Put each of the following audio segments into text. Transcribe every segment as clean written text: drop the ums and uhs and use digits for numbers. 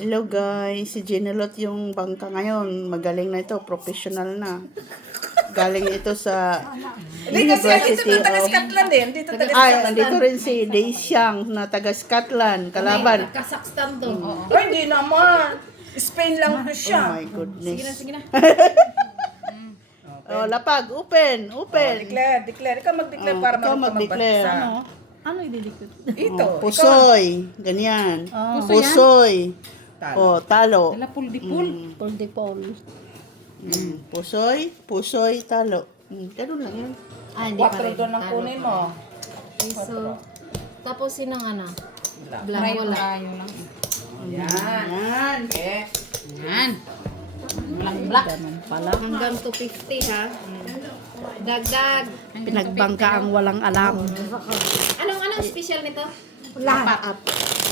Hello guys, si Ginelot yung bangka ngayon. Magaling na ito, professional na. Galing ito sa Hindi kasi ito University taga of... Scotland din. Dito taga Ay, Scotland. andito rin si Daesyang na taga Scotland, kalaban. Kazakhstan to. Ay, hindi naman. Spain lang to Oh siya. my goodness. Sige na. Oh, lapag, open. Declare. Ikaw mag-declare Oh, para ikaw marunong ka mag-declare. magbasa. Ano ididikit? Ito. Oh, pusoy, ganyan. Pusoy Pusoy. Oh, talo. Wala pul-di-pul. Pul-di-pul. Pusoy, talo. Ganun lang yan. Ah, hindi 4 doon ang kunin mo. So, tapos sinang ano? Black. Blanco lang. Yan. Yan. Okay. Yan. Walang black. Pala. Hanggang 250 ha. Dagdag. Pinagbangka ang walang alam. Anong special nito? Lahat.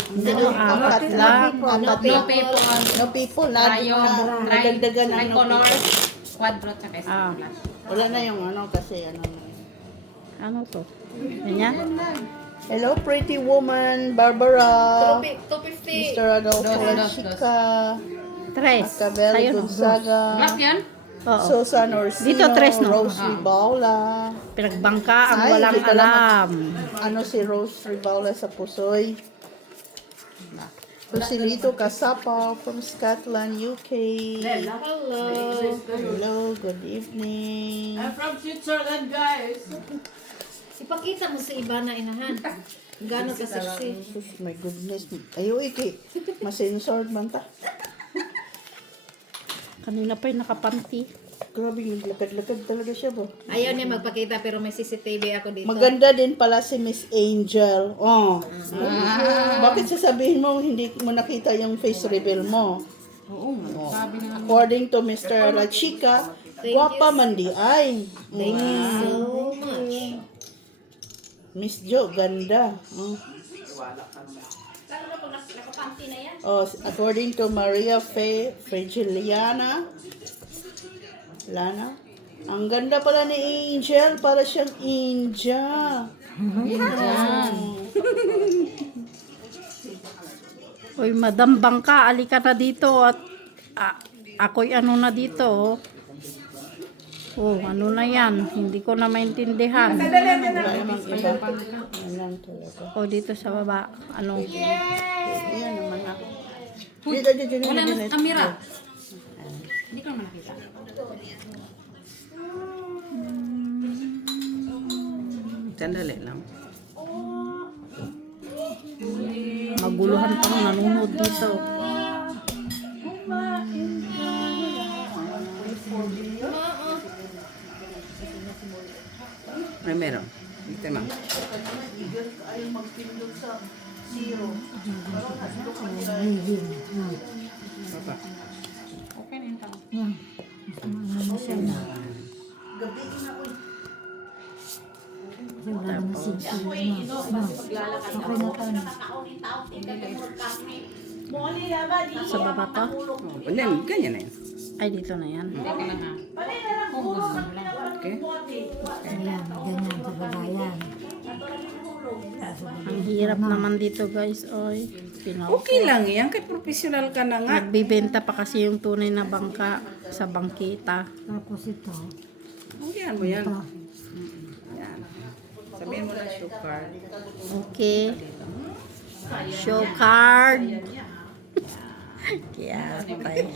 Apat lang. No people. No people. Nadagdagan ang no color, people. quadro, tsaka Ah, Wala na yung ano kasi ano. ano to? Ganyan? Hello, pretty woman, Barbara. 250. Mr. Adolfo Dos. Chica. Tres. Macabel Sa'yo no? Gonzaga. Black yan? Oo. Susan Orsino. Dito, tres, no? Rose Ribaula. Pinagbangka ang Ay, walang hindi ko alam. alam. Ano si Rose Ribaula sa Pusoy. Joselito Casapa from Scotland, UK. Hello. Hello, good evening. from Switzerland, guys. Ipakita mo sa iba na inahan. Gano'n ka sexy. Oh my goodness. Ayo, iki. Masensored man ta. Kanina pa yung nakapanti. Grabe, naglakad-lakad talaga siya ba? Ayaw niya magpakita pero may CCTV ako dito. Maganda din pala si Miss Angel. Oh. Bakit sasabihin mo hindi mo nakita yung face reveal mo? Oo nga. Sabi na According to Mr. La Chica, guwapa man di ay. Thank you so much. Miss Jo, ganda. Oh, according to Maria Frigiliana, Lana, ang ganda pala ni Angel, para siyang India. Uy, Madam Bangka, alika na dito at ako'y ano na dito. Oh, ano na yan? Hindi ko na maintindihan. Wala namang iba. Yan lang talaga. O dito sa baba, ano? Yan naman ako. Uy, Dito. wala na kamera. Hindi ko naman nakita. Sandali lang. Maguluhan pang nanonood dito. Ay, meron. Ito, ma'am. Ayaw magpindot sa zero. Papa. Okay na yung tao. Gabiin ako. Sa baba pa? Oh, ganyan na yun. Ay, dito na yan. Teka lang ha. Focus mo lang. Okay? Ang hirap naman dito, guys. Oy, Okay lang yan. Kahit professional ka na nga. Nagbibenta pa kasi yung tunay na bangka sa bangkita. Yan mo yan. Yan. Sabihin mo na show card. Okay. Show card. Kaya, tayo.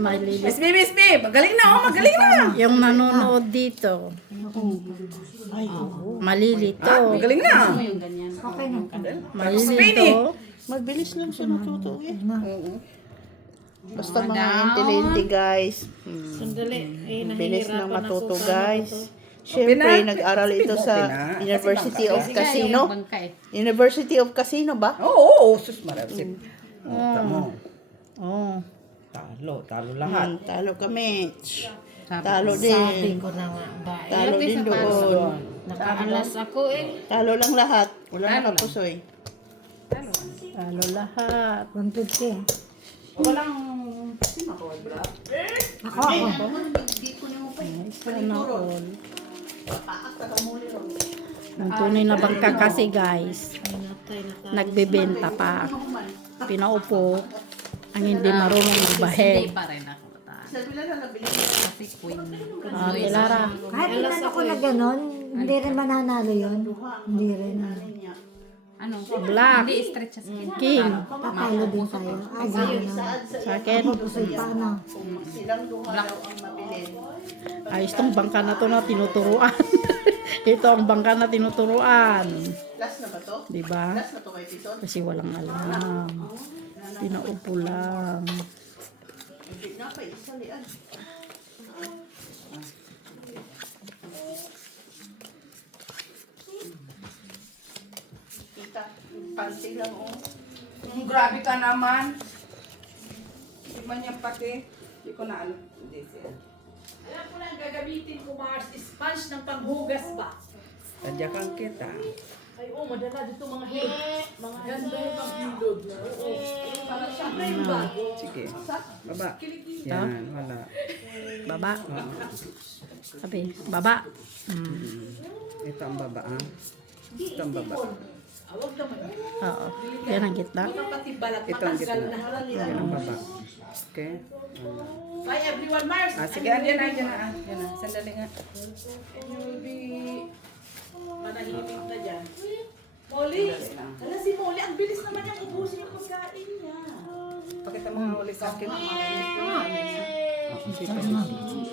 Malilit. Miss B! Magaling na, oh! Magaling na! Yung nanonood dito, Ay, oo. malilito. Magaling na! Yung ganyan. Malilito. Mabilis lang siya natuto. Eh. Oo. Basta mga intelligente guys. Sandali. Eh, Bilis nahihirapan na matuto ako. guys. Paano ba to? Siyempre, Okay na. nag-aral ito sa Okay na. University of Yung Casino. bangka eh. University of Casino ba? Oo, sus marasip. Tamo. Oh. Talo lahat. Talo kami. Sabi Talo Sabi din. ko na nga ba. Talo din doon. Nakaalas ako eh. Talo lang lahat. Wala na kapusoy. Talo lahat. Walang... Sana all. Ang tunay na bangka kasi, guys. Natay na tayo. Nagbebenta pa. Pinaupo. ang hindi marunong magbahe. Hindi pa rin ako mataas. Sa bila na nabili. Kasi queen. Ah, Lara. Kahit ilan ako na gano'n, hindi rin mananalo yun. Hindi rin. Ano? Black. Hindi straight siya sa akin. King. Tatalo din tayo. Ay, gano'n. Sa akin. Pusoy pa na. Kung silang duha daw ang mabili. Ayos tong bangka na to na tinuturuan. Ito ang bangka na tinuturuan. Last na ba to? Diba? Last na to kay Tison? Kasi walang alam. Pinaupo lang. Hindi na pa, isa lian. Kita, panty lang oh. Grabe ka naman. Hindi man yan pati. Hindi ko na alam. Hindi siya. Alam ko lang gagamitin ko, Mars, sponge ng panghugas ba? Tadya kang kita. Ay, madala dito mga mga ganda yung pang-hilod. Oo. Para siyempre yung bago. Sige. Baba. Yan, wala. Baba. Sabi, baba. Ito ang baba, ha? Ito ang baba. Awag naman. Oo. Yan ang gitna. Pati balat, Ito ang matanggal gitna. na. Yan ang baba. Okay? Bye everyone, Mars. Sige, andyan na, andyan na. Yan na, sandali nga. You'll be manahimik na dyan. Molly, hala si Molly, ang bilis naman niyang ubusin yung pagkain niya. Pakita mo nga ulit sa akin.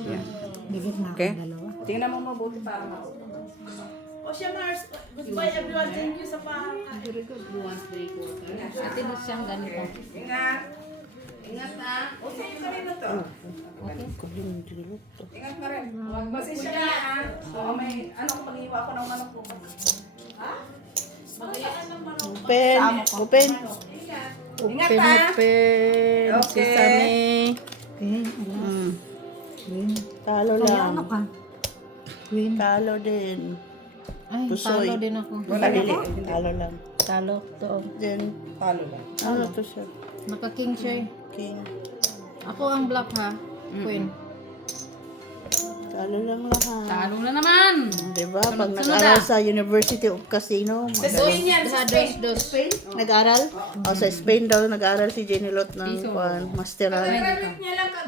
Yan. Bigit na ako Okay? dalawa. Tingnan mo mabuti para mo. O siya, Mars, goodbye everyone. Thank you sa Very good. 1/3. Ate mo siyang ganito. Ingat. Ingat ha. Okay, yung kanino to? Ingat pa rin. Pasensya na ha. Oo, may ano ko pag-iwa ako ng manok ko. Open, open. Open, open. Okay. Sesame. Queen, Queen. Talo Kaya ano lang. ka? Queen. Talo din. Ay, Pusoy. talo din ako. Wala Dili, dili. talo lang. Talo. To. Then, Talo lang. ano to siya? Naka-king siya eh. King. Ako ang black ha. Queen. Talo lang lahat. Talo na naman. Diba? Pag Sunod nag-aral ah. sa University of Casino, magaling. yan, sa Spain. Spain? Nag-aral? O sa Spain daw nag-aral si Jenny Lot ng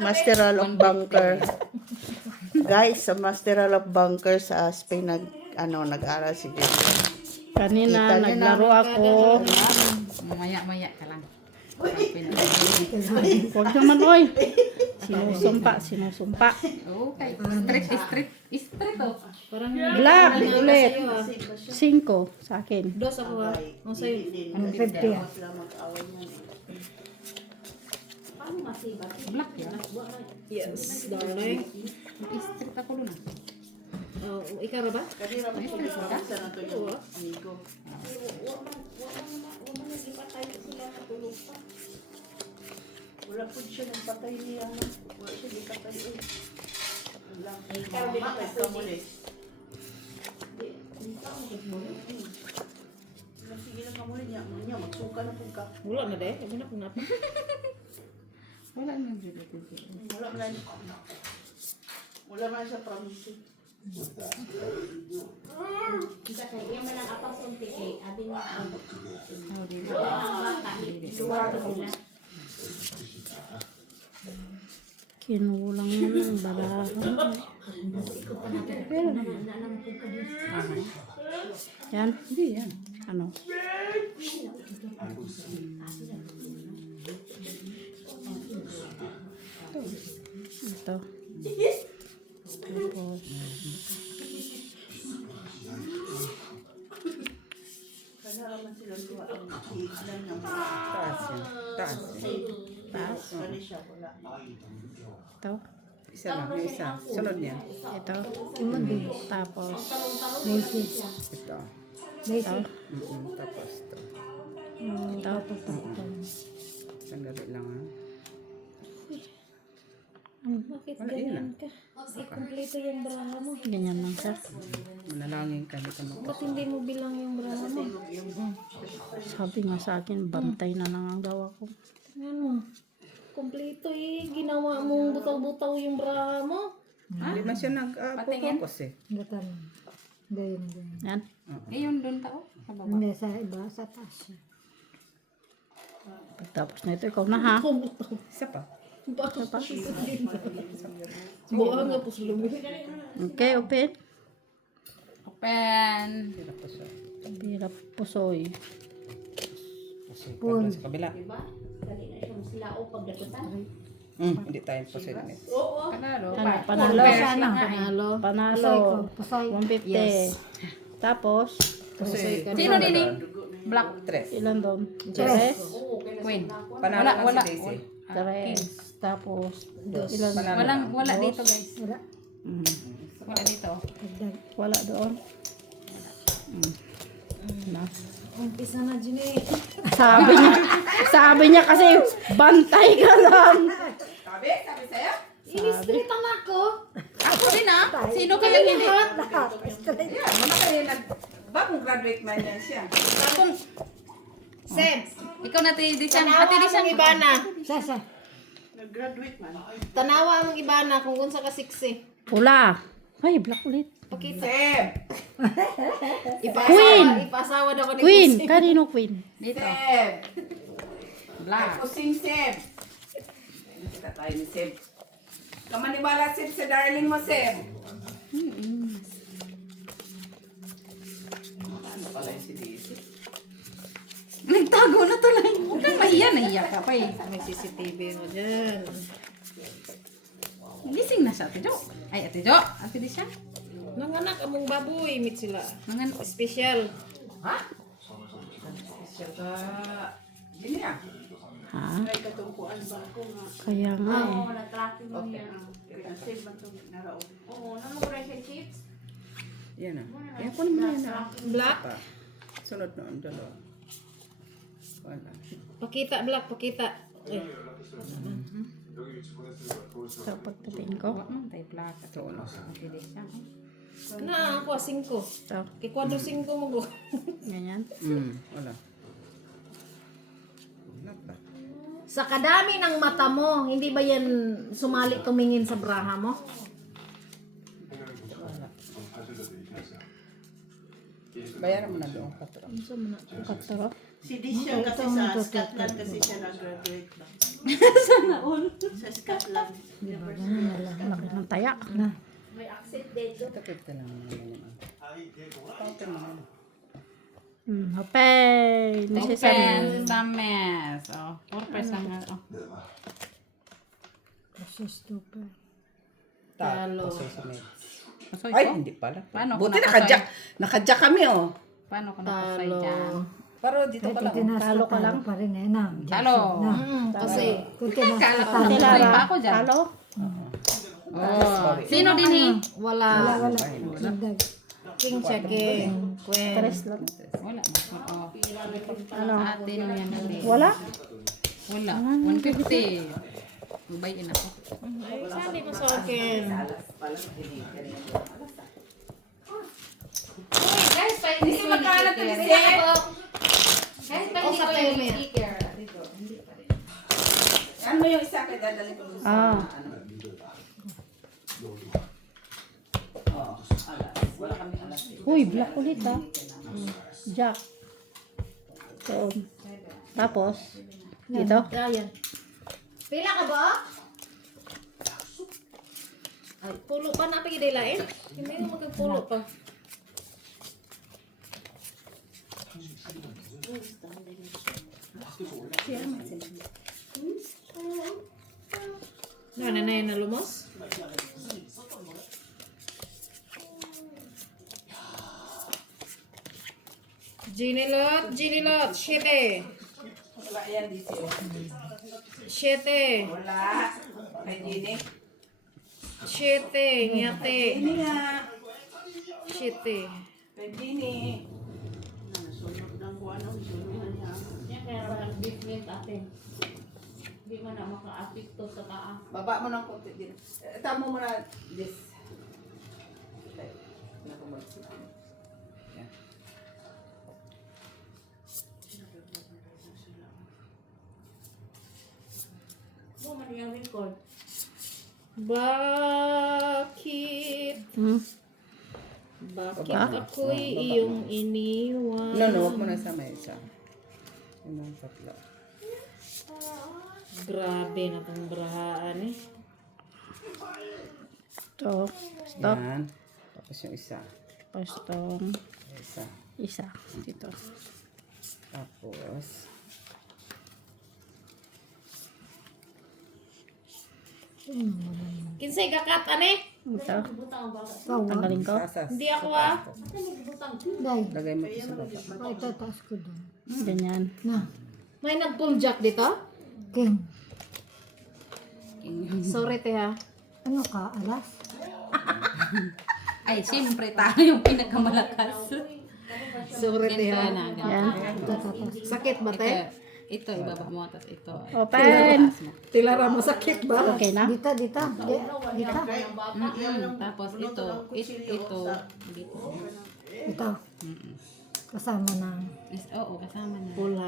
Masteral of Bunker. Guys, sa Masteral of Bunker sa Spain nag-aral si Jenny. Kanina, Kita niyo naglaro ako. Maya-maya ka lang. Huwag naman, oy. Sinusumpa, sinusumpa. Okay. Straight oh. Parang Black, ulit. 5 sa akin. dos ako ha. Ang sa'yo. Ang 50 ah. Black yan. Yes, darling. Straight ako doon ah. Ikaw ra ba? Kanina mo kung isa na to yung amigo. Wala po siya ng patay niya. Wala siya di patay eh. Wala. Mama, kay Kamuli. Sige lang Kamuli niya. Niya, magsuka na po ka. Wala na deh. Sabi na kung napa. Wala naman dito. Wala man. Wala man sa promise. Kinulang mo ng balahan. Yan. Hindi yan. Ano? Ito. Tapos, Kanaraman sila duwa ang higlan ng Taas yan. Taas yan. taas. kani siya. Wala. Ito. Isa lang. Yung isa. Sunod niya. Ito. Tapos, Macy. Ito. Macy. Tapos ito. ito. Sandali lang ha. Bakit Wala, yun ganyan ka? Ikumpleto yung braha mo. Ganyan lang siya. Manalangin ka. Hindi ka mag- Ba't hindi mo bilang yung braha mo? Sabi nga sa akin, bantay na lang ang gawa ko. Ano? Kumpleto eh. Ginawa mong butaw-butaw yung braha mo. Hindi man siya nag-focus eh. Gatan. Ganyan, ganyan. Yan. Eh, yun doon tao. Sa baba. Hindi, sa iba, sa taas. Tapos na ito, ikaw na ha. Isa pa. Okay, open. Open. Pira pusoy. Pun. Sa kabila. Hindi tayo pa sa init. Panalo. Ano, panalo. Sana. Panalo. Pasay. 150. Tapos, Sino din eh? Black. Tres. ilan doon? Tres. Queen. Panalo lang Wala. si Daisy. Tres. Tapos, ilan? Wala dito guys. Wala. Wala dito. Wala doon. Umpisa na, Jenny. Sabi niya kasi, bantay ka lang. Sabi sa'yo? Ini-street ang ako. Ako din ah. Sino kayo hindi? Lahat. Straight. Yeah, mga kayo bagong graduate man yan siya. Akong... Seb. Ikaw na Tishan. Ate Tishan. Ibana. Sasa. Tanawa ang ibana kung unsa ka siksi. Pula. Ay, black ulit. Pakita. Seb! Queen. Ipasawa daw ko ni Queen. Kusing. Kanino queen? Dito. Seb! Black. Kusing Seb! Hindi kita tayo ni Seb. Kamanibala Seb sa darling mo Seb. Ano pala yung si Daisy? Nagtago na tuloy. Huwag kang mahiya. Nahiya ka pa eh. May CCTV mo dyan. Gising na siya, Ate Jo. Ay, Ate Jo. Ate Tishan. Nanganak among baboy. Meet sila. Mangan. Special. Ha? Siya ka... Gini ah. Ha? Kaya nga eh. Yan ah. Yan ko naman yan ah. Black. Pa. Sunod noon, dalawa. Wala. Pakita, Black. Pakita. Eh. So, pagtatiin ko. Tay black. Ito ano. Ate Tishan. Na ako 5. So, Kay kwadro 5 mo go. ganyan. Wala. Wala pa. Sa kadami ng mata mo, hindi ba yan sumali tumingin sa braha mo? Bayaran mo na doon. Katro. Kataro. Si Disha kasi sa Scotland kasi siya nag-graduate ba? Sa Scotland. Laki ng taya. Ito 50 lang naman yan. Counter mo na. Open. This is Open. Sames. Oh, 4 lang. Oh. Stupid. Talo. Susunod. Pasoy Ay, ko? hindi pala. Paano Buti kung napasoy? nakadyak kami oh. Paano ko napasoy dyan? Pero dito pala oh. Talo ka lang. Pa rin eh. Na. Talo. Kasi, Kung tinasa Kala ko talo. napasoy pa ako dyan. Talo. Oh. Sino din eh? wala. Wala. Dagdag. King checking. Queen. Tres lang. Wala. Oh. Ano? Ate no yan natin. Wala? Wala. 150. Babayin ako. Ay, sabi mo sa akin. Guys, pa Hindi magkala to ni Seb. Guys, pa O sa timer. speaker. Ano yung isa kay dadalhin ko doon sa Ah. ano? Oh, alas. Wala kami alas. Uy, black ulit ha. Jack. So, tapos, dito. Ayan. Pila ka ba? Ay, pulo pa na pagidilain. Hindi mo magpulo pa. Na yan na lumos? Ginilot, 7. Wala yan dito. 7. Wala. Kay Gini. 7, ngate. Gini nga. 7. Kay Gini. Hindi mo na maka-apit to sa taas. Baba mo ng konti din. Tama mo na this. Yan. Bakit? Bakit ako'y iyong iniwan? No, wag mo na sa may isa. Yung mga tatlo. Grabe na itong brahaan eh. Ito. Stop. Yan. Tapos yung isa. Tapos itong Isa. isa. Dito. Tapos. Kinsay kakat, ane? Ito. Tawa. Tanggalin ko. Sasas. Hindi ako ah. Day. Lagay mo ito sa baba. Ay, tataas ko doon. Ganyan. Na. May nag-pull jack dito? King. Sorry, te ha. Ano ka? Alas? Ay, siyempre tayo yung pinakamalakas. Sorry, te ha. Yan. Sakit ba, te? Ito, ibaba mo, tapos ito. Open. Tilara mo sakit ba? Okay na? Dita, dita. Dita. Tapos ito, ito, dito. Ito. Kasama na. Oo, kasama na. Pula.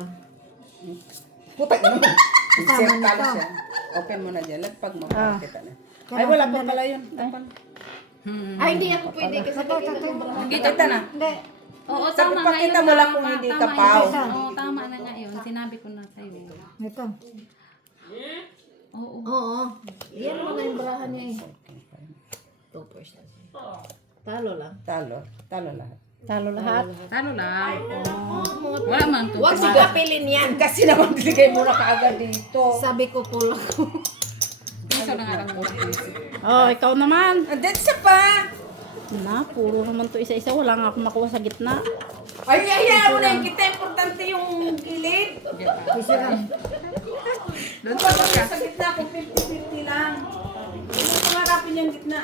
Putak naman. Kasama Circle nito. siya. Open mo na dyan. Lagpag mo. Kita na. Ay, wala pa pala yun. Ay, hindi ako pwede kasi Kita na. Hindi. Oo, Sabi, tama nga pakita yun. mo lang Tama kung nga, hindi tama ka yun. pao. Oo, tama na nga yun. Sinabi ko na sa'yo. Ito. Oo. Oo. Yan naman na yung brahan niya eh. Talo lang. Talo. Talo lahat. Talo lahat. Talo lang. Wala man to. Huwag sigapilin yan. Kasi naman binigay mo na kaagad dito. Sabi ko pula ko. Piso na nga lang mo. Oh, ikaw naman. And then isa pa. Na, puro naman to isa-isa. Wala nga akong nakuha sa gitna. Ay, ayaw mo na yung kita. Importante yung gilid. Isa lang. Doon pa sa gitna kung 50-50 lang. Hindi mo pangarapin yung gitna.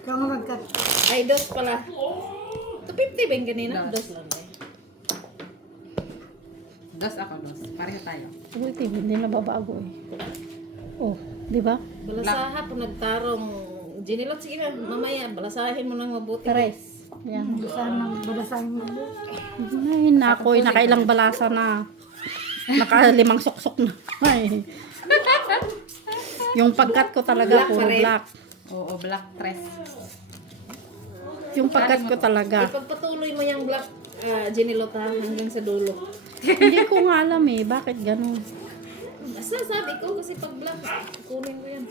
Ikaw nga magkat. Ay, dos pala. 250 ba yung ganina? Dos lang eh. Dos ako, dos. Pareho tayo. Uy, hindi na babago eh. Oh, di ba? Balasaha po nagtarong. Ginilot, sige na. Mamaya, balasahin mo nang mabuti. Tres. Yan. Balasahin mo. Ay, nakoy, nakailang balasa na. Nakalimang suksok na. Ay. Yung pagkat ko talaga, puro black. Oo, black dress. Yung pagkat ko talaga. Ipagpatuloy mo yung black ginilot ha, hanggang sa dulo. Hindi ko nga alam eh, bakit ganun. Basta sabi ko, kasi pag black, kunin mo yan.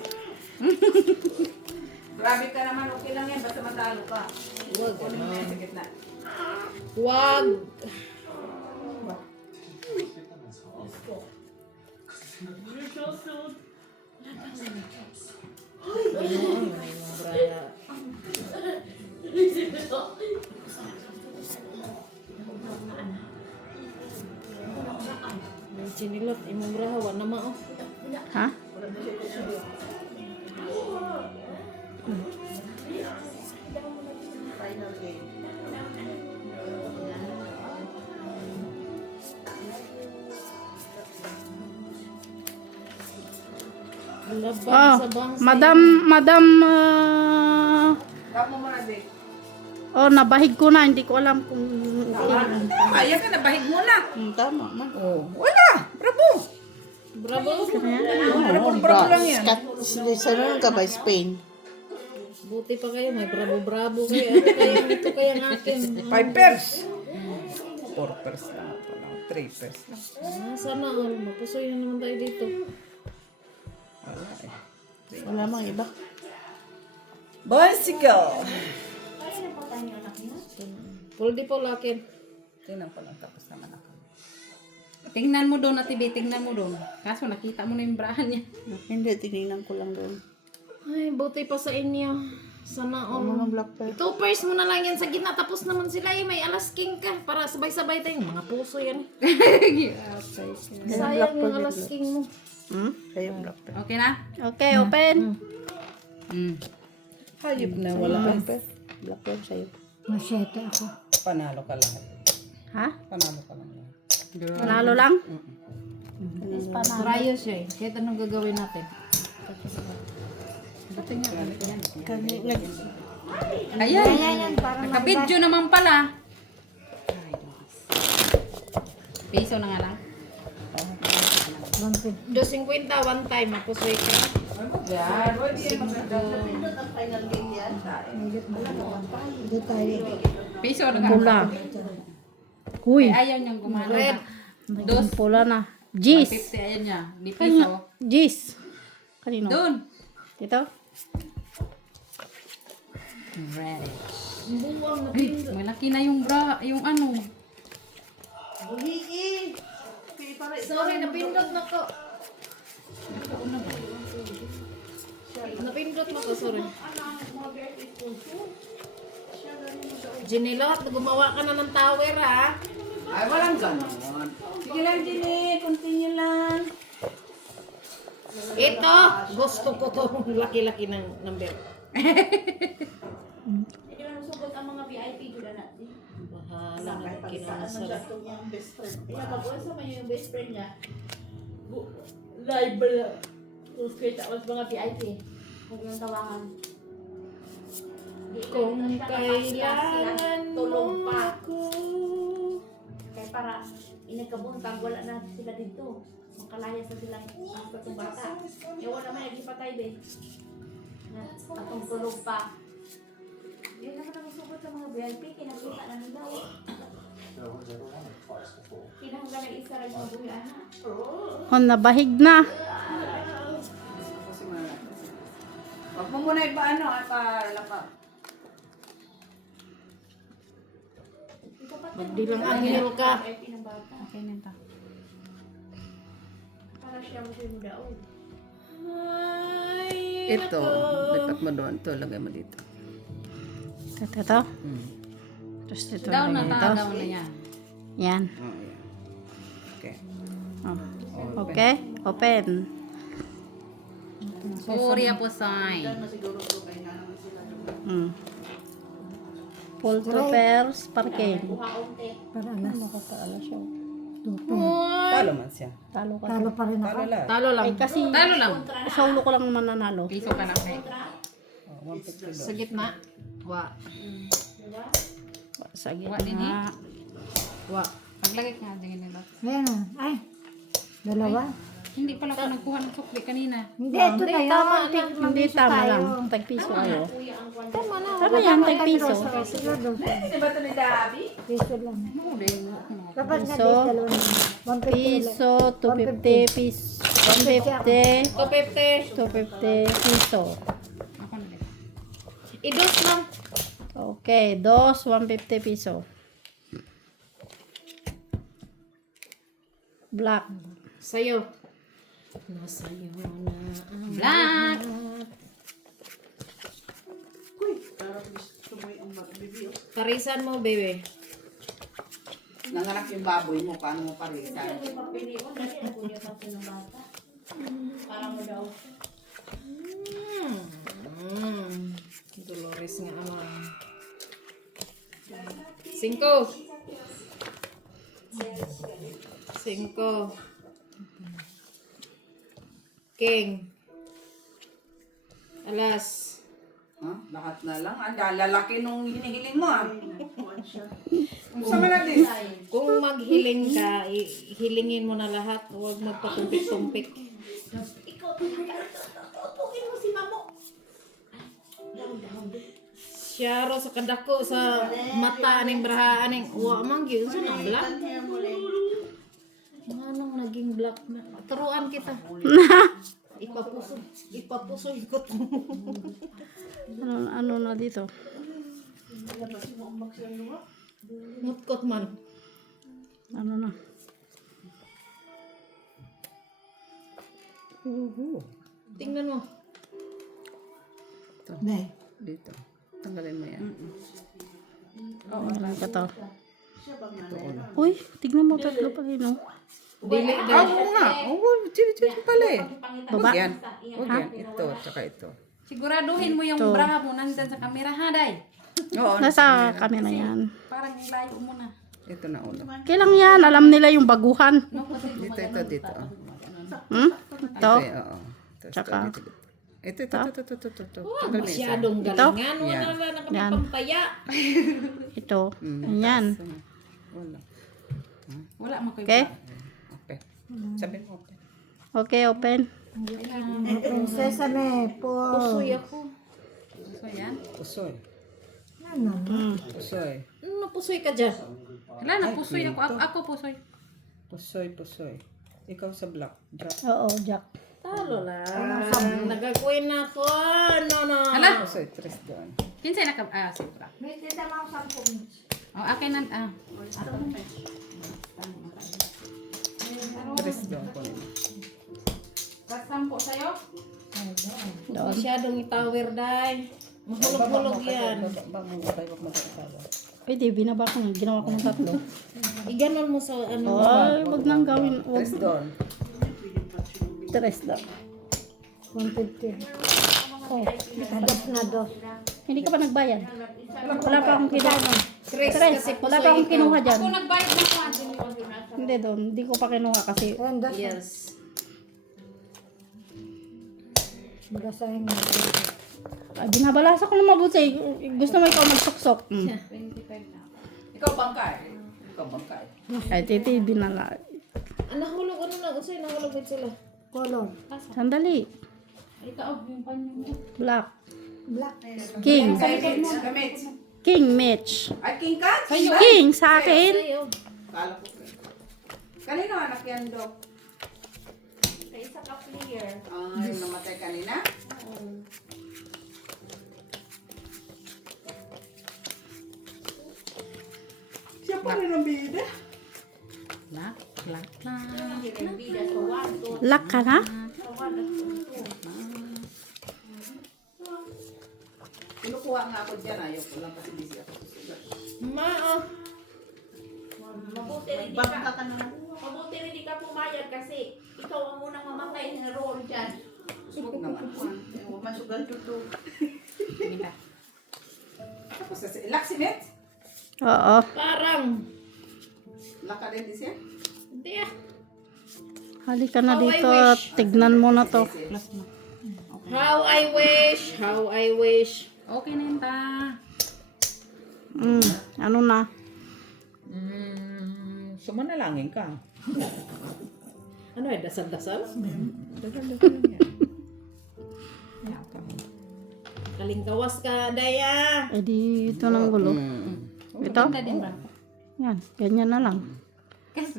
Grabe ka naman. Okay lang yan. Basta matalo ka. Huwag. Kunin mo yan sa gitna. Huwag. Ginilot, imong rahawan na mao. Ha? Laban Oh, sa bangsa. madam, Tap mo muna, Dave. oh, nabahig ko na, hindi ko alam kung... Kaya ka na. Bahig mo na. Tama man. Oh, wala. Bravo. Bravo. Bravo lang yan. Sa nun ka ba, Spain? Buti pa kayo, may bravo-bravo kayo. Ano kaya ito kaya ng akin? 5 pairs. 4 pairs lang pala. 3 pairs lang. Sana all, mapusoy na naman tayo dito. Wala mang iba. Bicycle. Puldi po lakin. Tingnan ko lang tapos naman ako. Tingnan mo doon, Ate, tingnan mo doon. Kaso nakita mo na yung brahan niya. Hindi, tinignan ko lang doon. Ay, buti pa sa inyo. Sana all. Mga black pepper. Ito, first mo na lang yan sa gitna. Tapos naman sila may alasking ka. Para sabay-sabay tayong mga puso yan. Sayang yung alasking mo. Kayo black pepper. Okay na? Okay, open. Hayop na. Wala pepper. Black pepper sa'yo. Masyete ako. Panalo ka lahat. Ha? Panalo ka lang lahat. Panalo lang? Parayo siya eh. Kahit anong gagawin natin. Ayan. Kaya yan, para Nakabidyo naman pala. Piso na nga lang. 150. 250 one time. Mapusoy ka. Yan. Pwede yan. Dito tayo. Piso na nga. Pula. Uy, Ayaw niyang gumana. Red. naging pula na. Jis. 50 ayan niya. Di Kanino? piso. Jis. Kanino? Doon. Ito? Ready. Ay, malaki na yung bra, yung ano. Buhiin. Sorry, napindot na ko. Napindot na ko, sorry. Ginilot, gumawa ka na ng tower, ha? Ay, walang ganon. Sige lang, Jenny. Continue lang. Ito, gusto ko to. Laki-laki ng number. Hindi man sugot ang mga VIP dula natin. Bahala na kinasarap. Ito yung best friend. Kaya mag-usa man yung best friend niya. Live na. Tapos kita mas mga VIP. Huwag yung tawangan. Kung kailangan tulong mo pa. ako. Kaya para inagkabuntang wala na sila dito. Makalayas na sila ang katong bata. Eh wala man nagipatay be. Na atong tulog pa. Yun naman ang sugot sa mga VIP. Kinakita na nila. Kinahanggan na isa rin yung buhay na. Oh, nabahig na. Kasi wag mo muna ipaano at lapa. Magdilang angel ka. VIP ng bata. Okay na ito. Para siya mo siya mudaon. Ito, lipat mo doon. Ito, lagay mo dito. Ito. Tapos ito. Down na, ito. down na yan. Yan. Oh, yeah. Okay. Oh. Okay. Open. Surya po sign. Full troopers parking. Para alas. Talo man siya. Talo ka. Talo pa rin ako. Talo lang. Talo lang. Ay, kasi Talo lang. sa ulo ko lang mananalo. Piso ka lang eh. Oh, 150 doon. Sa gitna. Wa. Sa Wa din gitna. Wa. Paglagay ka nga din nila. Ayan na. Ay, dalawa. Hindi pala ako nagkuha ng sukli kanina. Hindi, ito na yun. Hindi, tama lang. Tagpiso kayo. Tama na. Tama yan, tagpiso. Siguro. Hindi ba ito ni Dabi? Piso lang. Dapat nga Piso. days dalawa na. 150 Piso, 250 piso. 150, 250. 250 piso. Ako na din. Idos lang. Okay, dos, 150 piso. Black. Sa'yo. Nasa'yo na ang Black! parisan mo, baby. Nanganak yung baboy mo, paano mo parisan? Pagpilion na siya kung yung pagpilion ng bata. Para mo daw. Dolores nga ama. 5. 5. King. Alas. Ha? Lahat na lang. Ang lalaki nung hinihiling mo ah. Sama na din. Kung maghiling ka, hilingin mo na lahat. Huwag magpatumpik-tumpik. Tutukin mo si Mamo. Siya ro sa kadako sa mata aning braha aning wa man gyud sa na black. Anong naging black na? Turuan kita. Ipapuso ikot mo. Ano na dito? Mutkot man. Ano na? Tingnan mo. Nay. Dito. Tanggalin mo yan. Ito. Uy, tignan mo, tatlo pa rin, no? Dili Ah, oo nga. Oo, chili pala eh. Baba. Huwag yan. Huwag yan. Ito, tsaka ito. Siguraduhin mo yung Ito. bra mo nandyan sa camera ha, day. Oo. Nasa camera yan. Parang layo mo na. Ito na ulo. Kailang yan, alam nila yung baguhan. Dito. Hmm? Ito. Ito, oo. Ito, Tsaka. Ito. Tanggal mo isa. masyadong galingan. Wala Yan. na kami Yan. pampaya. Ito. Ayan. Wala. Wala mo kayo. Okay? Okay. Sabi mo okay. Okay, open. Prinsesa me po. Pusoy ako. So yan. Pusoy. Ano? Pusoy. Ano pusoy ka dyan? Wala na, pusoy ako. Ako pusoy. Pusoy. Ikaw sa black. Jack. Oo, Jack. Talo lang. Nagakuin na ko. No. Hala? So, tres doon. Kinsay na ka? Sobra. May tita mo ako 10 Oh, akin na. Tres doon ko nila. Sampo sa'yo? Masyadong itower, day. Mahulog-hulog yan. Ba mo tayo magkakatawa. Pwede, binaba ko na. Ginawa ko ng 3. Iganon mo sa ano. Ay, wag nang gawin. Wag. Tres doon. 3 daw. 150. Oh, Ados na dos. hindi ka pa nagbayad. Wala pa akong kinuha. Tres 3. Wala pa akong kinuha dyan. Kung nagbayad na ko. Hindi doon. Hindi ko pa kinuha kasi Ayan, dos. Yes. Basahin mo. binabalasa ko na mabuti. Gusto mo ikaw magsuksok. Ikaw bangkay. Ikaw bangkay. Ay, titi, binala. Nahulog ano na. Usay, nahulog din sila. Color. Sandali. Black. Black. King. Kamit. King Mitch. Ay, king ka? King sa akin. Sa'yo. Kala ko. Kanino anak yan, Dok? Sa isa ka player. Ay, namatay kanina? Siya pa rin ang bida. Lak. Bida sa 1, 2, Lock ka na? sa 1 at 2. Kinukuha nga ako dyan. Ayaw ko lang kasi busy ako. Mabuti rin di ka pumayag kasi ikaw ang unang mamatay ng role dyan. Huwag naman. Huwag masugal tuto. Tapos sa Laksimet? Oo. Parang. Laka din di siya? Hindi ah. Halika na dito at tignan mo na to. How I wish. How I wish. Okay na yun ta. Ano na? Sumanalangin ka. Ano eh, dasal-dasal? Kalingkawas ka, Daya. Eh di ito ng gulo. Ito? Ganda din ba? Yan. Ganyan na lang.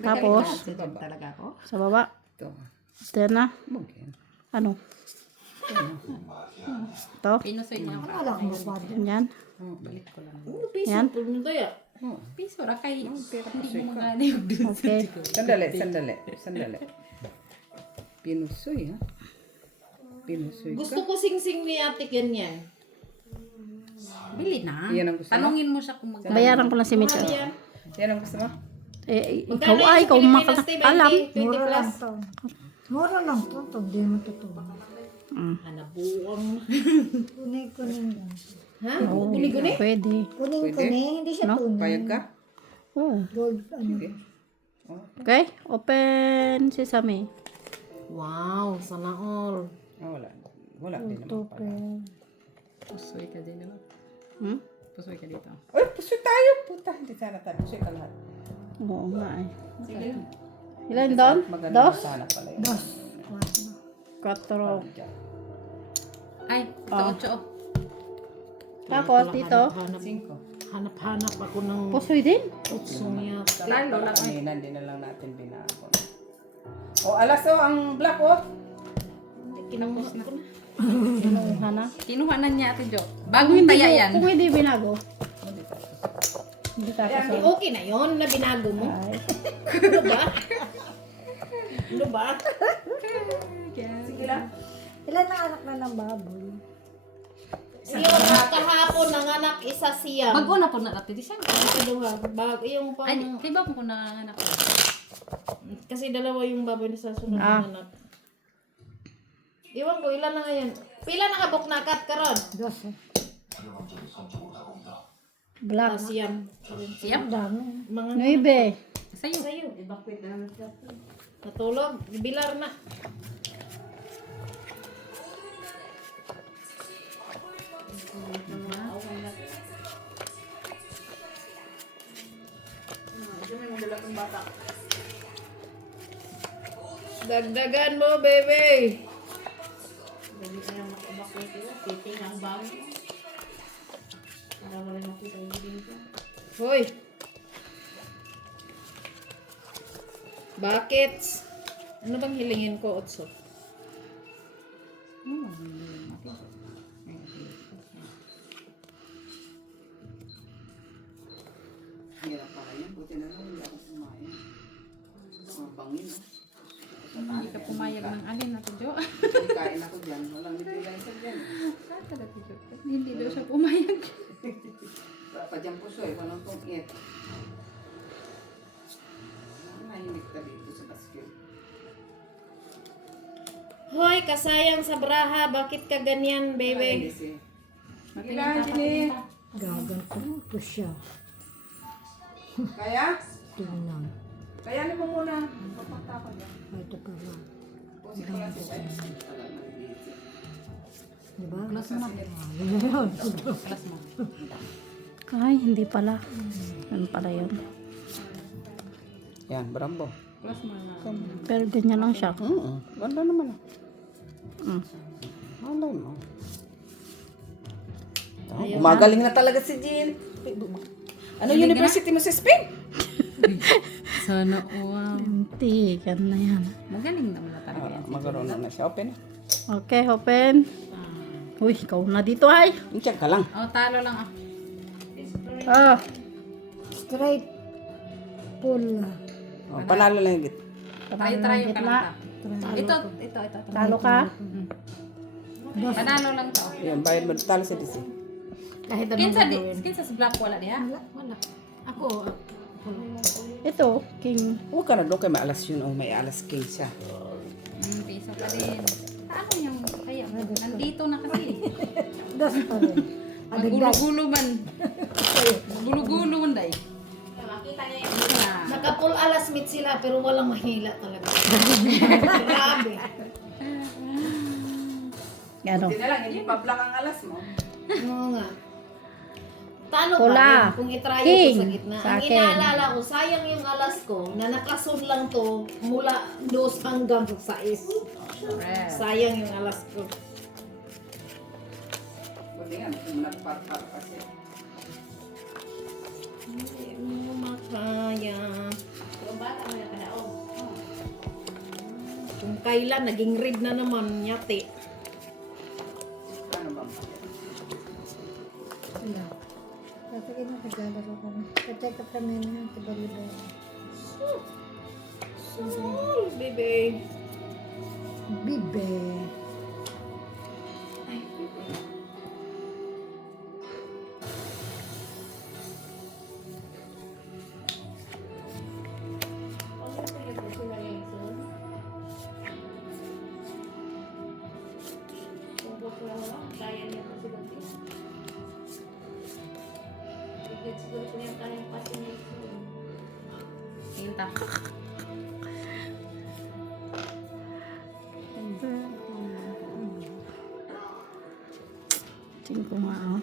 Tapos, Talaga ako? sa baba. Ito. Ito na. Mungkin. Ano? Ito. Pinusoy niya ako. Wala akong mapad. Yan. Balik ko lang. Ano piso? Yan. Ano Daya? Piso ra kay hindi mo magani yung dun. Okay. Sandali. Pinusoy, ha? Pinusoy ka. Gusto ko sing-sing ni ate ganyan. Bili na. Yan ang gusto mo? Tanungin mo siya kung magkano. Bayaran ko lang si Mitch. Mahal yan. Yan ang gusto mo? Ikaw ay, ikaw alam. 20 Mura lang plus. to. Mura lang to. Ito, di mo totoo. Hanabuang. Kuning lang. Ha? Oo, Guni-guni? pwede. Kuning, hindi siya tunay. Payag ka? Oh. Gold, ano. Okay, open sesame. Wow, sana all. Wala. Wala din naman Ito, pala. Pusoy ka din naman. Pusoy ka dito. Uy, pusoy tayo. Puta, hindi sana tayo. Pusoy ka lahat. Oo nga eh. Sige. Ilan doon? Maganda Dos? sana pala yun. Dos. Quattro. Ay, ito 8. Tapos dito, Cinco. Hanap-hanap ako ng pusoy din. utsong yata. Lalo lang. Kanina, hindi na lang natin binabon. Alas ang black, Kinapos na. Kinuha na. Kinuha na niya Ate Jo. Bagong taya yan. Kung hindi binago. Hindi tapos. Di okay na yon na binago mo. Ay. Ano ba? Ano ba? Sige lang. Ilan na anak na ng baboy? Yung kahapon nanganak isa siya. Bago na po na Ate Di siya. Kaduha. Yung pang... Ay, di ba po na anak ko? Kasi dalawa yung baboy na sa sunod Ah. na anak. Iwan ko, ilan na ngayon? Pila nakabok na kat karon? Dos. Black. Siyam. Siyam? Dami. Mga 9. Sa'yo. sa'yo. Natulog. Bilar na. Dagdagan mo, baby. Hindi ka na makabakwit yun. Titing ang bago. Para wala makita yung dito. Hoy. Buckets. Ano bang hilingin ko, Otso? Hirap pa kayo. Buti na lang hindi ako kumain. Ang bangin, no? Hindi ka pumayag ng alin na Jo. Hindi kain ako dyan. Walang nililaysa dyan. Hindi daw siya pumayag. Pa dyan puso eh. Walang tong-it. Nahimik ka dito sa basket. Hoy, kasayang sa braha. Bakit ka ganyan, baby? Kailangan din eh. Gaganto ko siya. Kaya? Tingnan. Kaya mo muna. Papunta ko dyan. Ito ka lang. Pusi ko lang siya. Diba? Plus mo. Yun na yun. Plus mo. Ay, hindi pala. Ano pala yun? Yan, Brambo. Plus mo na. Pero ganyan lang siya. Ganda naman. Mm. Malay mo. Gumagaling na talaga si Jean. Ano university mo sa Spain? Sana wow. Hindi, ganun na yan. Magaling naman na talaga yan. Magkaroon na siya. Open. Okay, open. Uy, ikaw na dito ay. Check ka lang. Oh, talo lang ako. Ah, Straight. Pull. Oh, panalo lang yung git. Try ka lang ta. Ito. talo ka. Panalo lang to. Yan, bayad mo. Talo sa DC. Kahit anong Kinsa gagawin. kinsa sa black wala diha? Wala. Ako. Ito, king. Huwag ka na doon kay may alas yun. Oh, may alas king siya. Piso pa din. Ano yung kaya nandito na kasi. Das pa rin. Magulo-gulo man. Magulo-gulo man dai. Makita niya yung Naka-full alas meet sila pero walang mahila talaga. Grabe. Ano? Hindi na lang, hindi pa black ang alas mo. Oo nga. Talo Pula. pa rin kung itry King. ko sa gitna. Sa Ang akin. inaalala ko, sayang yung alas ko na nakasun lang to mula 2 hanggang 6. Sayang yung alas ko. Kundi nga, kung nagpar-par kasi. Hindi mo makaya. Yung bata mo yung kanaon. Kung kailan, naging red na naman, nyati. Ano ba? Wala. Kasi na naglalaro kami. Check up kami na sa balibay. Oh, baby. Bibe. Tinta. Tingin ko nga, oh.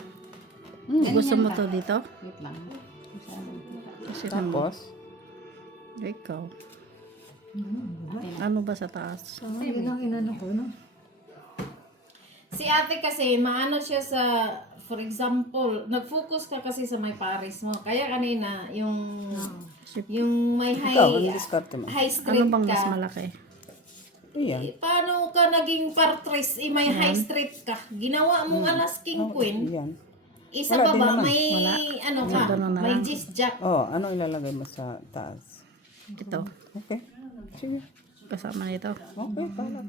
Gusto mo to dito? Wait lang. Kasi Tapos, ikaw. Ano ba sa taas? So, yun ang inano ko, no? Si ate kasi, maano siya sa, for example, nag-focus ka kasi sa may pares mo. Kaya kanina, yung may ikaw, ano diskarte mo? high Ano street bang mas ka. malaki? Iyan. Paano ka naging partres, may high street ka? Ginawa mong alas king queen. Iyan. Isa Wala, di baba, naman. may ano ka, Ganun na may lang. gist jack. Oh, ano ilalagay mo sa taas? Ito. Okay. Sige. Kasama nito. Okay, pala.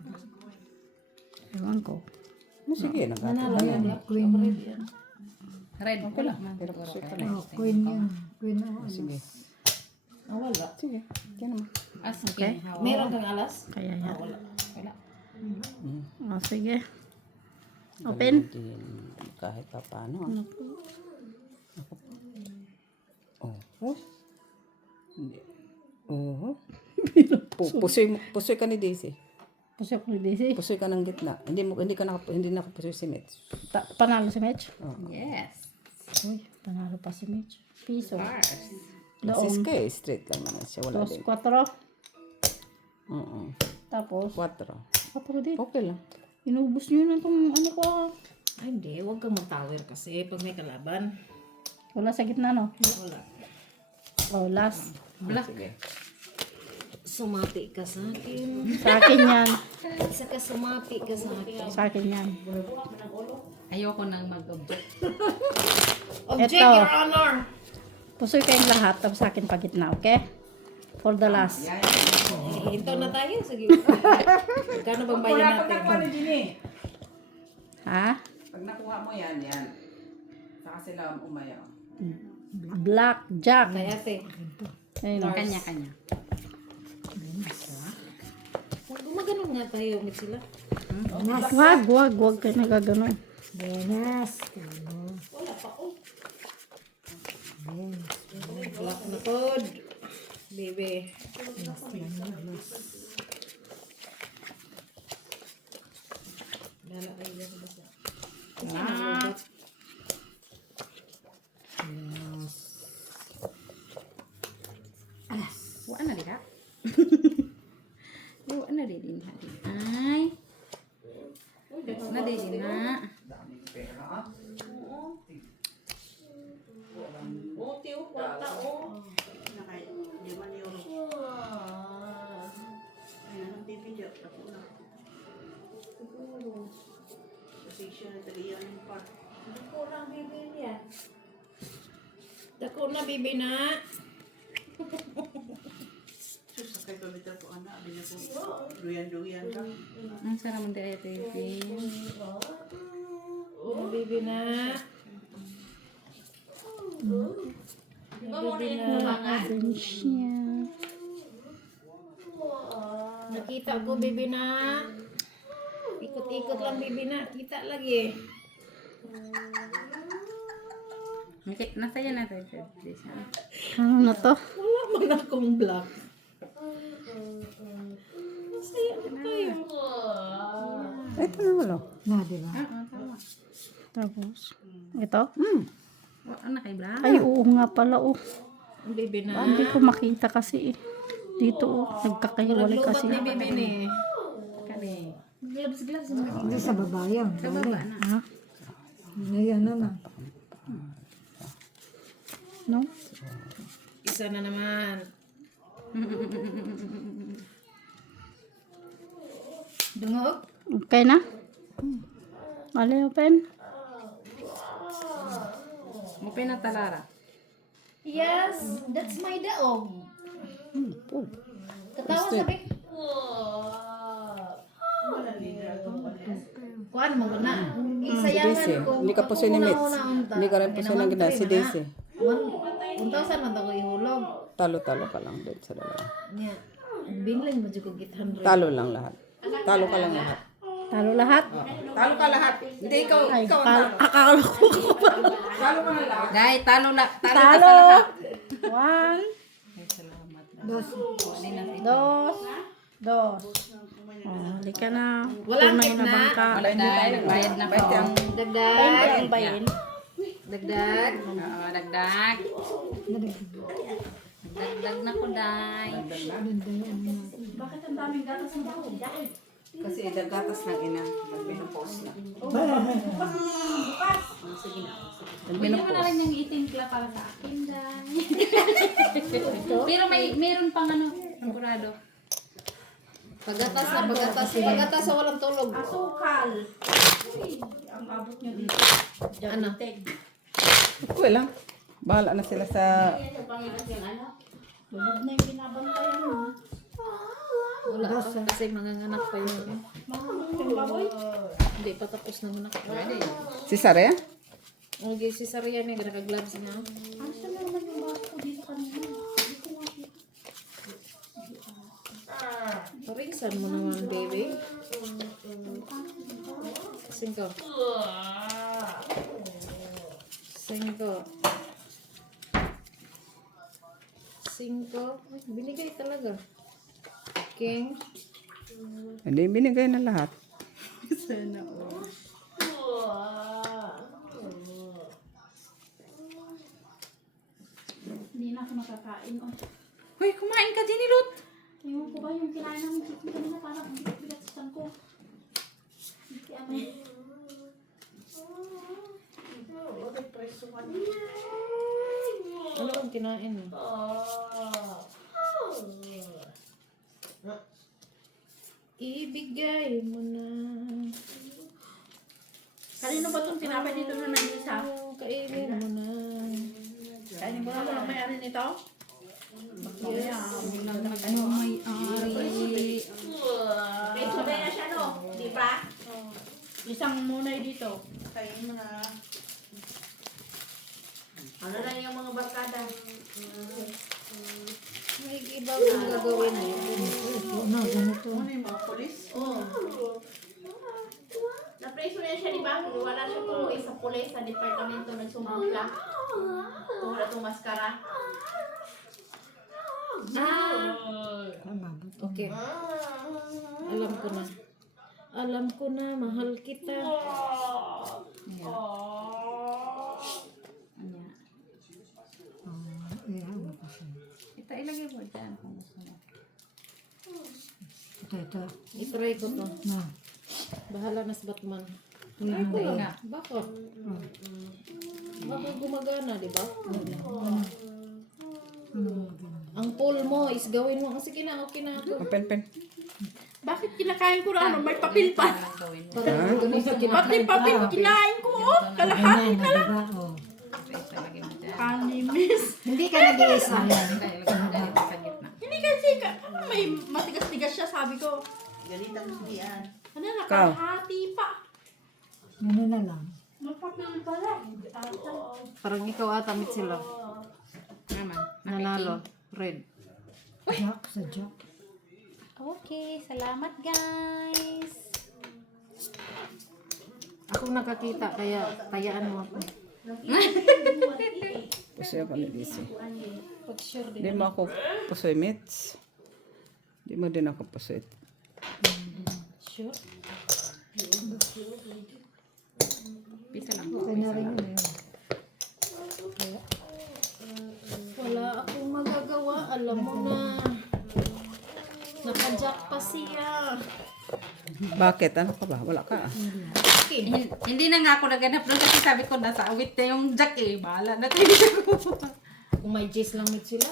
Ewan ko. No, sige, nagkataon. Queen. Red wala man. Pero kasi ka Oh, queen yan. Queen ako. Sige. Wala. Sige. Yan naman. As Okay. Meron kang alas? Kaya yan. Wala. Oh, sige. Open. Kahit pa paano. Oh. Hindi. Oh. Pusoy ka ni Daisy. Puso ko ni Daisy. Pusoy ka ng gitna. Hindi nakapusoy si Mitch. Panalo si Mitch? Yes. Uy, panalo pa si Mitch. Piso. Sis Doon. ka eh, straight lang naman siya. Wala Tapos din. 4. Oo. Tapos 4. 4 din. Okay lang. Inubos nyo na itong ano ko. Ay, hindi. Huwag kang mag-tower kasi pag may kalaban. Wala sa gitna, no? Wala. Oh, last. Black. Sumapi ka sa akin. Sa akin yan. Saka sumapi ka sa akin. Sa akin yan. Ayoko nang mag-object. Object, Ito. Your Honor. Pusoy kayong lahat, tapos sa akin pagitna, okay? For the last. Hinto na tayo. Sige. Magkano bang bayan Wala pag natin? nakuha ni Ginny. Ha? Pag nakuha mo yan. Saka sila umayaw. Black Jack. Kay ate. Ayun, oh. Kanya-kanya. Gumaganon nga tayo. Umit sila. Wag kayo nagaganon. Benas. Black na pod. Baby. Dala kayo yan basta. Wala na dika. Wala na din hari. Ay. Na din na. Daming pera. Buti o, kwarta o. Kurang bibili yan. Dako na, bibi na. Ang sarap mo dito TV. Bibi na. Bibi na. Nakita ko, bibi na. Ikot-ikot lang, bibi na. Kita lagi. Nasaya na tayo. Ano na to? Wala man akong black. Masaya na tayo. Ito na wala. Na, di ba? Tapos, ito? Wala na kay Bla. Ay, oo nga pala, oh. Bibi na. Hindi ko makita kasi, eh. Dito, oh. Nagkakahiwalay Lubat kasi. ni bibi ni. Kani. Gloves. Hindi sa baba yan. Sa baba na. Ha? Ngayon na. No? Isa na naman. Dungog? Okay na? Mali open? Mo pinatalara. Yes, that's my daog. Katawa sabi. Kuan mo na. Isayangan ko. Hindi ka po sinimits. Hindi ka rin po sinagina. Si Daisy. 1,000 man ako ihulog. Talo-talo ka lang doon sa dalawa. Nya. Bingling mo jud ko 800. Talo lang lahat. Talo ka lang lahat. Talo lahat? Talo ka lahat. Hindi, ikaw ang talo. Akala ko. Talo ka na lahat. Dai, talo ka sa Talo! lahat. 1, 2, 2. Oh, halika na. Walang Tunay na gitna. bangka. Dai, nagbayad na ko. Dagdag. Ang bayin. Dagdag. Oo, dagdag. Dagdag na ko, Dai. Kasi idagatas ng ina. Nagpinupos na. Bigyan mo na lang yung 18 kla para sa akin, Dai. Pero meron pang ano, sigurado. Pagatas na pagatas. Pagatas sa walang tulog. Asukal. Ano? Okay lang. Bahala na sila sa... Wala pa kasi manganganak pa yun. Hindi pa tapos na manak. Si Sara? Okay, si Saria niya, naka-gloves na. Parinsan mo naman, baby. Singko. Singko. Ay, binigay talaga. King. Hindi, binigay na lahat. Hindi na ako makakain. Oh. Hoy, kumain ka din, Ruth. Ewan ko ba yung kinain namin chicken kanina parang ang bigat sa tiyan ko. Hindi ano. Ano ang kinain mo? ibigay mo na. Kanino ba itong tinapay dito na nag-isa? Kainin mo na. Kainin mo na walang may-ari nito? May subay na siya, no? Di ba? Isang munay dito. Kain mo na. Ano lang yung mga barkada? May iba kong gagawin eh. Ano, ganito. Ano yung mga polis? Oo. Na-preso na siya, di ba? Wala siya tumuloy sa pulis sa departamento ng Sumangla. Tungkol itong maskara. Tama ba? Okay. Alam ko na. Alam ko na, mahal kita. Ayan, ano kasi. Ito ilagay mo dyan kung gusto mo. Ito. I-try ko to. Na. Bahala na sa Batman. Try mo na. Nga. Bakit? Bakit gumagana, di ba? Ang pull mo is gawin mo. Sige na, okay na ako. Pen. Bakit kinakain ko na ano? May papel pa. Parang gawin mo. Parang ganito Pati papel, kinain ko. Oh. Kalahati. Ayan, diba? Oh. Ito ilagay mo dyan. Animis. Hindi ka nag-iisa. Kaya ilagay mo dyan ito sa gitna. Hindi kasi, may matigas-tigas siya, sabi ko. Ganito ang sigian. Ano na, kalahati pa. Ano na lang. May papel pala. Parang ikaw ata, mit sila. Naman. Nanalo. Red. Jack sa Jack. Okay, salamat guys. Ako nakakita, kaya tayaan mo ako. Pusoy ako ni DC. Pag sure Di din. mo ako pusoy, Mitch. Di mo din ako pusoy. Sure? Pisa lang. Ito na rin yun. Wala akong magagawa. Alam mo na. Nakajack pa siya. Bakit? Ano ka ba? Wala ka. Hindi na nga ako naganap doon kasi sabi ko nasa awit na yung jack eh. Bahala na kayo. Kung may J's lang mit sila.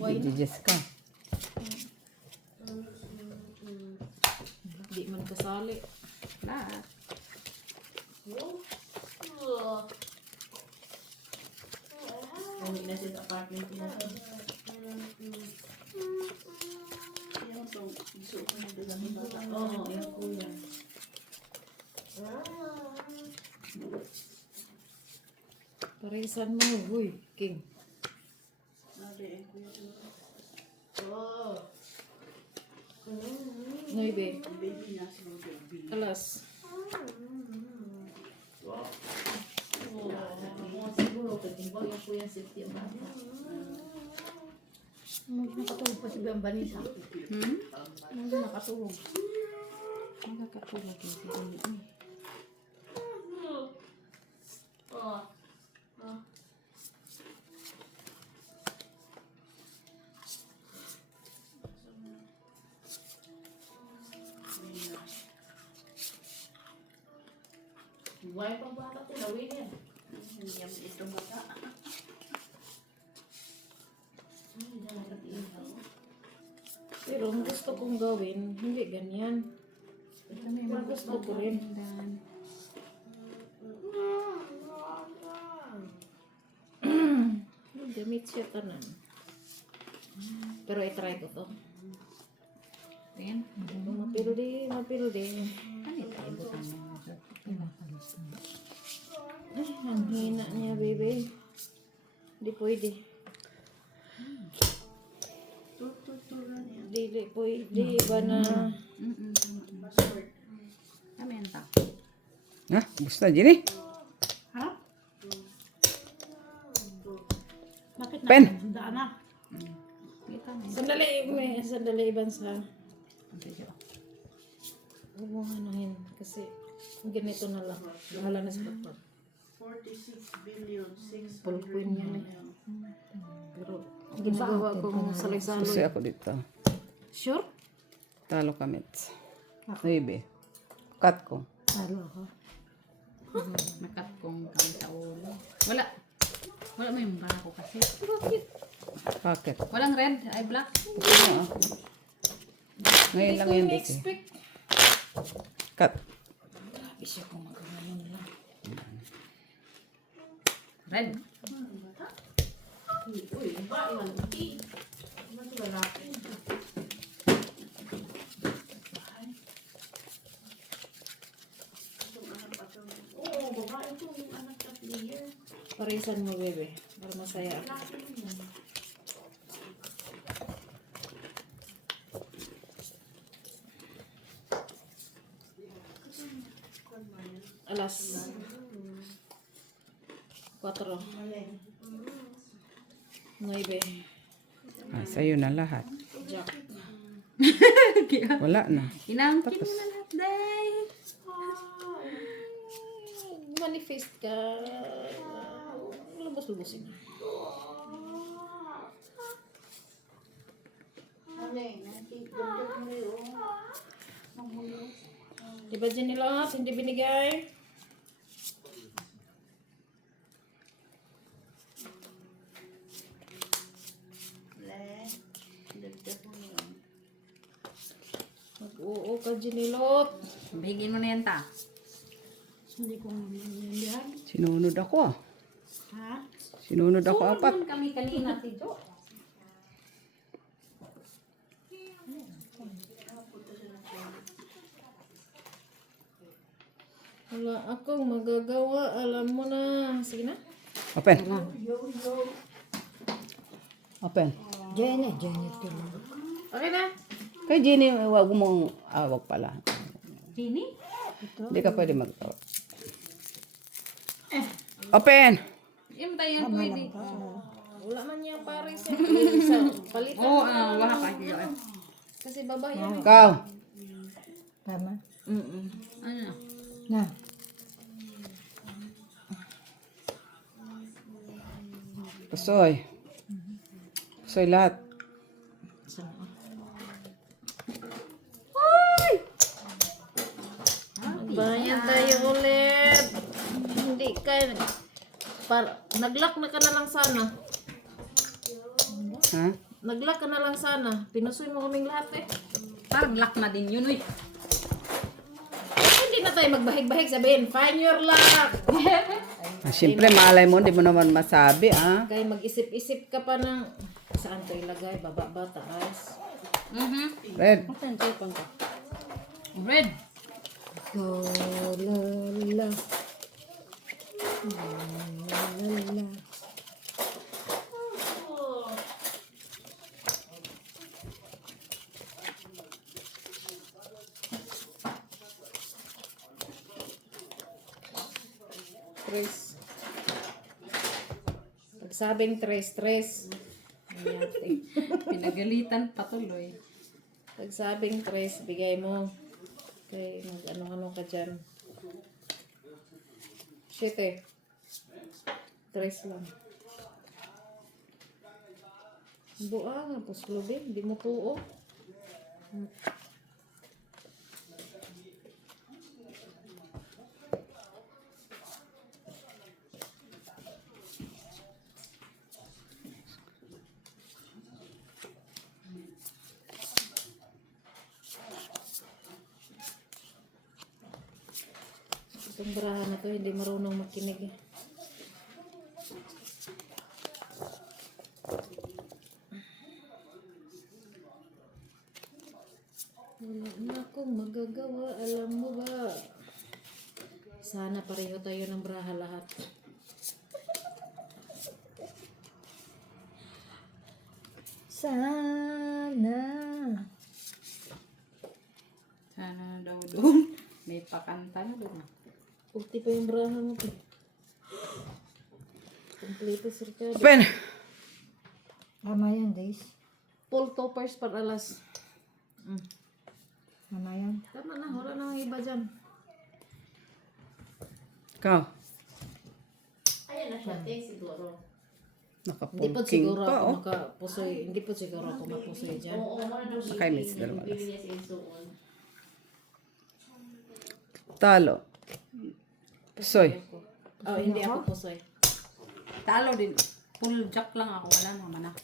Jijis ka. Hindi man kasali. Lahat. Uwi na siya sa apartment niya. Oo, yung kuya. Parisan mo. Uy, King. Noibe. Alas. Siguro, katimbang yung kuya safety ang bata. Nakatulog pa si Bambanisa. Nakatulog. Nakakatulog yung sirili eh. Buhay pang bata ko, lawin yan. Pero ang gusto kong gawin, hindi ganyan. Pero gusto ko rin. Gamit siya tanan. Pero i-try ko to. Ayan. Mapildi. Ano ito? Ibutan mo. Ay, ang hina niya, baby. Hindi pwede. Hindi pwede ba na... Kami yan ta. Ha? Gusto na, Jenny? Bakit na? Pen. Daan na. Sandali, Bansa. Huwag mo hanahin kasi ganito na lang. Bahala na sa kapag. 46 billion, 600 Pulpin yan eh. million. Pero ginagawa kong Pusoy saloy-saloy. ako dito. Sure? Talo ka, Mitch. Noibe. Cut ko. Talo ako. Nakat kong kami sa ulo. Wala. Wala mo yung bara ko kasi. Bakit? Walang red, ay black. Pusoy mo, ah. Ngayon lang yan, Desi. expect. Cut. Red. Parisan mo, bebe. Para masaya ako. Alas 4. 9. Ah, sa'yo na lahat. Jack. Wala na. Inangkin mo na lahat, day. Manifest ka. Lubos-lubosin. Diba dyan nila? Hindi binigay. Mag-oo ka, Jinilot. Bigyan mo na yan, ta. Sinunod ako ah. Ha? Sinunod ako apat. Doon kami kanina, si Jo. Wala akong magagawa. Alam mo na. Sige na. Open. Open. Janet tuloy. Okay na. Kay Jenny, wag mong awag pala. Jenny? Hindi ka pwede mag Open! Yung tayo yung pwede. Wala man niya pare sa palitan. Oo, wala ka. Kasi babae yan. Ikaw. Tama? Ano? Na. Pusoy. Pusoy lahat. Bayan tayo ulit. Hindi ka. Nag-lock na ka na lang sana. Ha? Nag-lock ka na lang sana. Pinusoy mo kaming lahat eh. Parang lock na din yun, uy. Hindi na tayo magbahig-bahig. Sabihin, find your lock. Ah, siyempre, malay mo, hindi mo naman masabi, ah. Kaya mag-isip-isip ka pa ng saan to ilagay. Baba ba, taas. Red. Saan tayo pang ka? Red. Go, la, la. La, la. Tres. Pagsabing tres. Ayate. Pinagalitan patuloy. Pagsabing tres, bigay mo. Okay, mag-ano-ano ka dyan. Shit eh. Tres lang. Buang, puslubin. Di mo tuo. Itong barahan na to, hindi marunong makinig eh. Wala na akong magagawa, alam mo ba? Sana pareho tayo ng braha lahat. Sana. Sana daw doon. May pakanta na doon. Ulti pa yung braha mo. Kompleto circado. Open! Tama yan, Days. Full toppers para alas. Tama yan. Tama na, wala nang iba dyan. Ikaw. Ayan na siya, siguro. Hindi po Nakapulking siguro pa, ako oh. makapusoy. Hindi po siguro ako mapusoy dyan. Sakay, Miss Dalawa. Talo. Pusoy. Oh, hindi ako pusoy. Talo din. Full jack lang ako. Wala naman ah.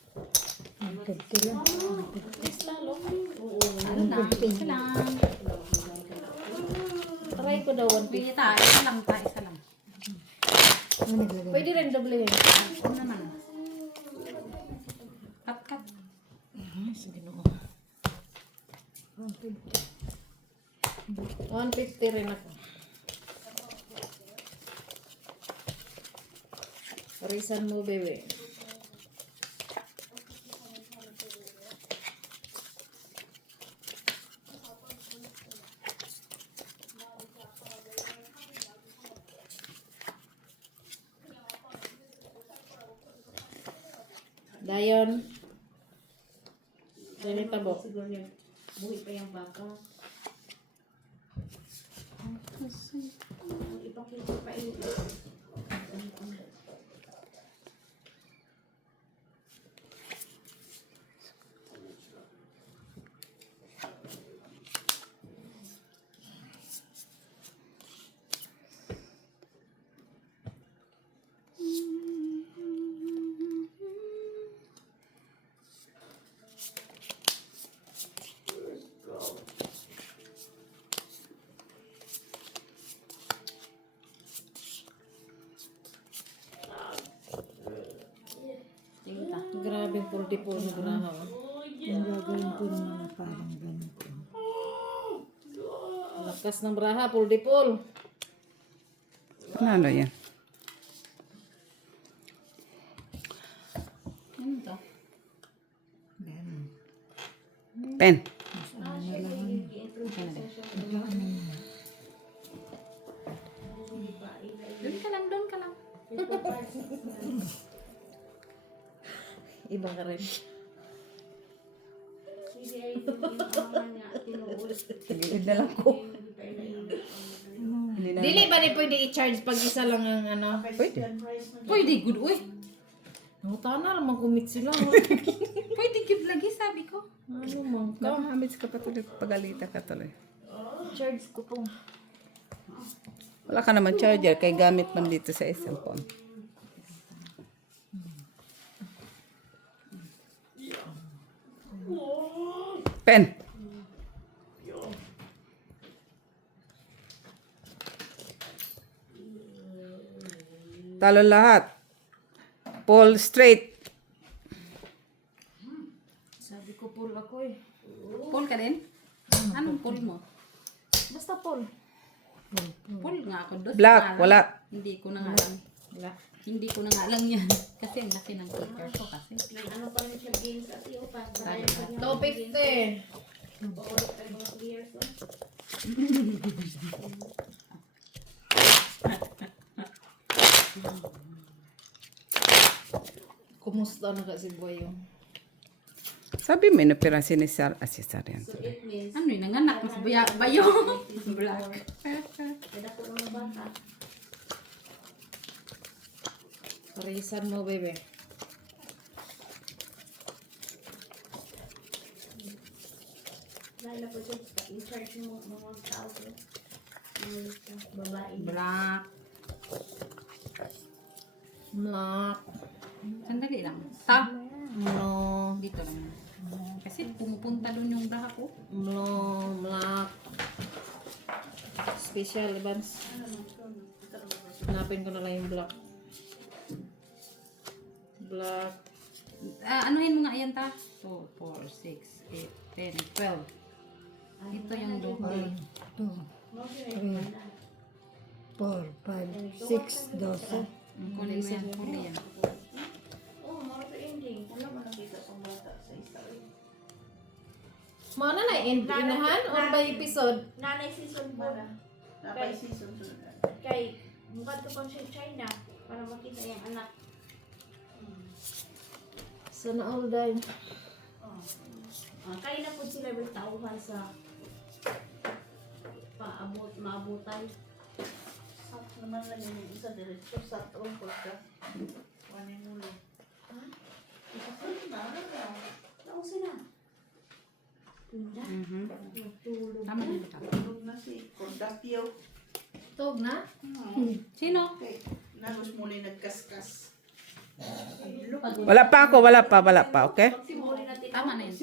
150 lang. Mas lalo. Ano lang, isa lang. Try ko daw 150. Pili tayo, isa lang tayo, isa lang. Ano naglagay? Pwede rin doble yun. Ano naman? Cut. 150 rin ako. Parisan mo, bebe. Dayon. Dayon tabo. Siguro yung buhay pa yung baka. Ipakita pa yun. Grabe yung puldi-pul na graha. Yung gagawin ko naman na parang ganito. Lakas ng braha, puldi-pul. Ano yan? Ano to? Pen. Doon ka lang. Iba ka rin. Hindi ay yung niya tinuul. Tagilid na lang ko. Dili ba ni pwede i-charge pag isa lang ang ano? Pwede. Pwede, good. Uy, Tana naman kumit sila. pwede good lagi, sabi ko. Ano man ka? Nakahamits ka pa tuloy. Pagalita ka tuloy. Charge ko po. Wala ka naman charger. Kay gamit man dito sa isang phone. Pen. Talo lahat. Pull straight. Sabi ko pull ako eh. Pull ka din? Anong pull mo? Basta pull. Pull nga ako. Dos Black, nga lang. wala. Hindi ko na nga lang. Wala. Hindi ko na nga lang yan. Kasi ang laki ng kicker ko kasi. Ano pa rin siya games at iyo pa. Parang 250. years. Kumusta na kasi buhay yung? Sabi mo, inopera si Cesar yan. It means Ano yun, nanganak mas bayo. Black. kada ko ng bata. Parisan mo, bebe. Dahil ako siya in-charge mo mga tao. Mga babae. Black. Black. Sandali lang. Ta. No. Dito lang. Kasi pumupunta doon yung braha ko. No. Black. Special, Evans. Hanapin ko na lang yung black. Black. Anuhin mo nga yan ta. 2, 4, 6, 8, 10, 12. Ito yung doble. 2, 3, 4, 5, 6, 12. Kunin mo yan. Kunin yan. Oh, mga ending. Alam mo nakita pang bata sa isa. Mana na inahan or by episode? Nanay season 4. Napay season sunod. Kay mukha to pang siya China para makita yung anak. Sana all dime. Kaya na po sila tauhan sa maabutan. Sakto naman lang yung isa diretso. Sakto ang podcast. Wanin mo lang. Nausin na. Tunda. Matulog. Tama na ito. Tulog na si Cordapio. Tog na? Sino? Okay. Nagos muna yung nagkaskas. Wala pa ako, wala pa, okay? Tama na yun.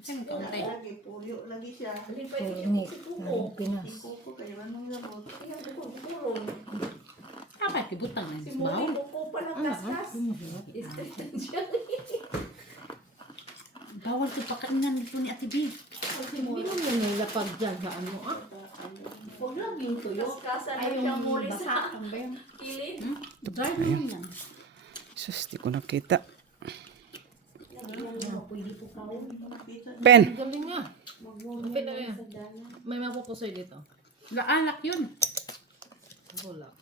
Siyang kaunti. Lagi, puyo, lagi siya. Turnip. Ang Pinas. Kuko, kayo anong labot? Dapat kibutang na yun. Baon. Bawal ko pakainan dito ni Ate B. Hindi mo nila pag dyan sa ano ah. Huwag lang yung tuyo. Ayaw yung muli sa kilid. Dry mo yan. Sus, di ko nakita. Pen. Galing nga. Kapit na yan. May mapupusoy dito. Laalak yun. Wala.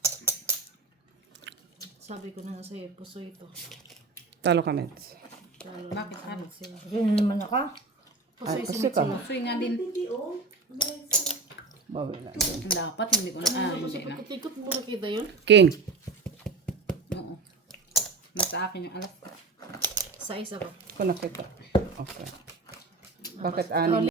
Sabi ko na nga sa'yo, pusoy ito. Talo kami. Bakit ano? Rin naman ako. Ay, kasi ka. Suy nga din. Bawi na. Dapat hindi ko na. Hindi na. Ikot mo nakita yun? King. Oo. Nasa akin yung alas. Sa isa ko. Ko nakita. Okay. Bakit ani?